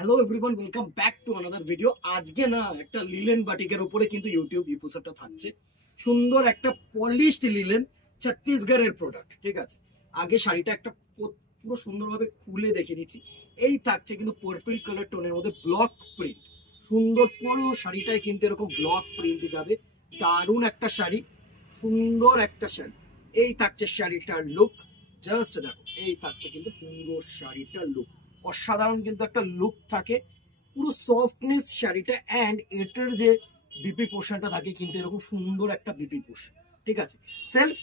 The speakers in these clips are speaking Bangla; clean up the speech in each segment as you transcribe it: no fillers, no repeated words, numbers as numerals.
Hello everyone, welcome back to another video. আজকে না একটা লিলেন বাটিকের উপরে কিন্তু ইউটিউব এপিসোডটা থাকছে। সুন্দর একটা পলিশড লিলেন ছত্তিশগড়ের প্রোডাক্ট, ঠিক আছে। আগে শাড়িটা একটা পুরো সুন্দরভাবে খুলে দেখে দিচ্ছি। এই থাকছে কিন্তু পার্পল কালার টোনের মধ্যে ব্লক প্রিন্ট। সুন্দর পুরো শাড়িটায় কিন্তু এরকম ব্লক প্রিন্ট যাবে। দারুণ একটা শাড়ি, সুন্দর একটা শাড়ি। এই থাকছে শাড়িটার লুক, জাস্ট দেখো। এই থাকছে কিন্তু পুরো শাড়িটার লুক, অসাধারণ কিন্তু একটা লুক থাকে, পুরো সফটনেস শাড়িটা। অ্যান্ড এটার যে বিপি পোর্শনটা থাকে কিন্তু এরকম সুন্দর একটা বিপি পোর্শন, ঠিক আছে। সেলফ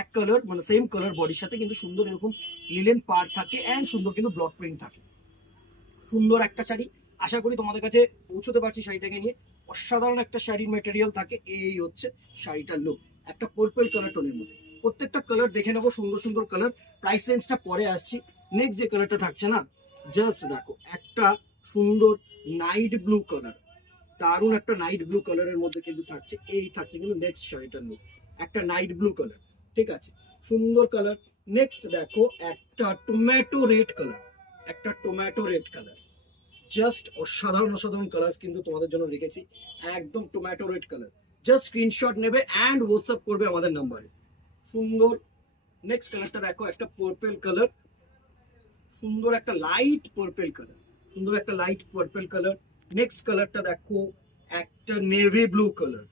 এক কালার, মানে সেম কালার বডির সাথে কিন্তু সুন্দর এরকম লিলেন পার থাকে অ্যান্ড সুন্দর কিন্তু ব্লক প্রিন্ট থাকে। সুন্দর একটা শাড়ি, আশা করি তোমাদের কাছে পৌঁছতে পারছি শাড়িটাকে নিয়ে। অসাধারণ একটা শাড়ির মেটেরিয়াল থাকে। এই হচ্ছে শাড়িটার লুক, একটা পার্পল কালার টোনের মধ্যে। প্রত্যেকটা কালার দেখে নেবো, সুন্দর সুন্দর কালার। প্রাইস রেঞ্জটা পরে আসছি। নেক্সট যে কালারটা থাকছে না, জাস্ট দেখো, একটা সুন্দর নাইট ব্লু কালার, দারুণ একটা নাইট ব্লু কালারের মধ্যে কিন্তু থাকছে। এই থাকছে কিন্তু নেক্সট শাড়িটার লুক, একটা নাইট ব্লু কালার, ঠিক আছে, সুন্দর কালার। নেক্সট দেখো একটা টমেটো রেড কালার, একটা টমেটো রেড কালার, জাস্ট অসাধারণ অসাধারণ কালার কিন্তু তোমাদের জন্য রেখেছি। একদম tomato red colour. Just screenshot নেবে অ্যান্ড হোয়াটসঅ্যাপ করবে আমাদের নাম্বারে। সুন্দর। নেক্সট কালারটা দেখো, একটা পার্পল কালার, সুন্দর একটা লাইট পার্পল কালার, সুন্দর একটা লাইট পার্পল কালার। নেক্সট কালারটা দেখো, একটা নেভি ব্লু কালার।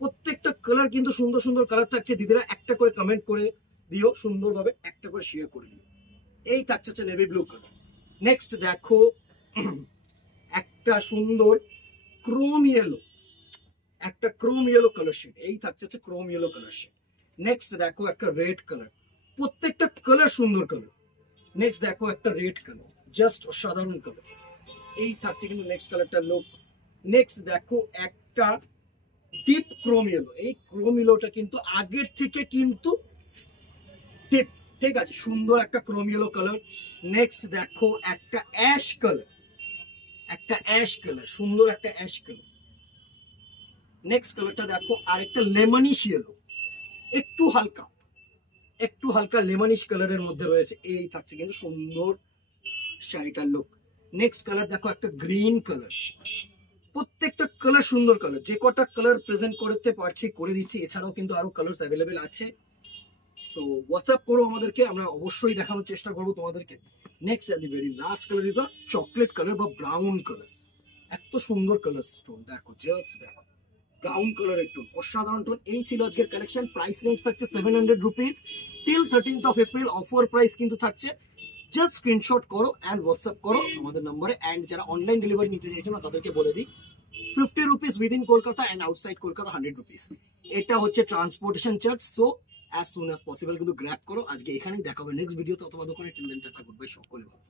প্রত্যেকটা কালার কিন্তু সুন্দর সুন্দর কালার থাকছে। দিদিরা একটা করে কমেন্ট করে দিও, সুন্দরভাবে একটা করে শেয়ার করে দিও। এই থাকছে হচ্ছে নেভি ব্লু কালার। নেক্সট দেখো একটা সুন্দর ক্রোম ইয়েলো, একটা ক্রোম ইয়েলো কালার শেড। এই থাকছে হচ্ছে chrome yellow colour shade. Next দেখো একটা রেড কালার, প্রত্যেকটা কালার সুন্দর কালার। নেক্সট দেখো একটা রেড কালার, জাস্ট অসাধারণ কালার। এই থাকছে কিন্তু নেক্সট কালারটা লুক। নেক্সট দেখো একটা ডিপ ক্রোম ইয়েলো। এই ক্রোম ইয়েলোটা কিন্তু আগের থেকে কিন্তু ডিপ, ঠিক আছে, সুন্দর একটা ক্রোম ইয়েলো কালার। নেক্সট দেখো একটা অ্যাশ কালার, একটা অ্যাশ কালার, সুন্দর একটা অ্যাশ কালার। নেক্সট কালারটা দেখো আরেকটা লেমনিশ ইয়েলো, একটু হালকা, একটু হালকা লেমনিশ কালারের মধ্যে রয়েছে। এই থাকছে কিন্তু সুন্দর শাড়িটার লুক। নেক্সট কালার দেখো একটা গ্রিন কালার। প্রত্যেকটা কালার সুন্দর কালার, যে কটা কালার প্রেজেন্ট করতে পারছি করে দিচ্ছি। এছাড়াও কিন্তু আরো কালার অ্যাভেলেবেল আছে। সো হোয়াটসঅ্যাপ করো আমাদেরকে, আমরা অবশ্যই দেখানোর চেষ্টা করবো তোমাদেরকে। Next and the very last colour is a chocolate colour বা ব্রাউন কালার। এত সুন্দর কালার টোন, দেখো, জাস্ট দেখো, ব্রাউন কালারের টোন, অসাধারণ টোন। এই ছিল আজকের কালেকশন। প্রাইস রেঞ্জ থাকছে 700 rupees till 13th of April। Offer price কিন্তু থাকছে। জাস্ট স্ক্রিনশট করো অ্যান্ড হোয়াটসঅ্যাপ করো আমাদের নম্বরে। অ্যান্ড যারা অনলাইন ডেলিভারি নিতে চাইছো না তাদেরকে বলে দিই 50 rupees within Kolkata and outside Kolkata 100 rupees. এটা হচ্ছে transportation charge. So as soon as possible কিন্তু গ্র্যাব করো। আজকে এখানেই দেখা হবে নেক্সট ভিডিওতে অথবা দোকানে। Till then tata, good bye, সকলে ভালো।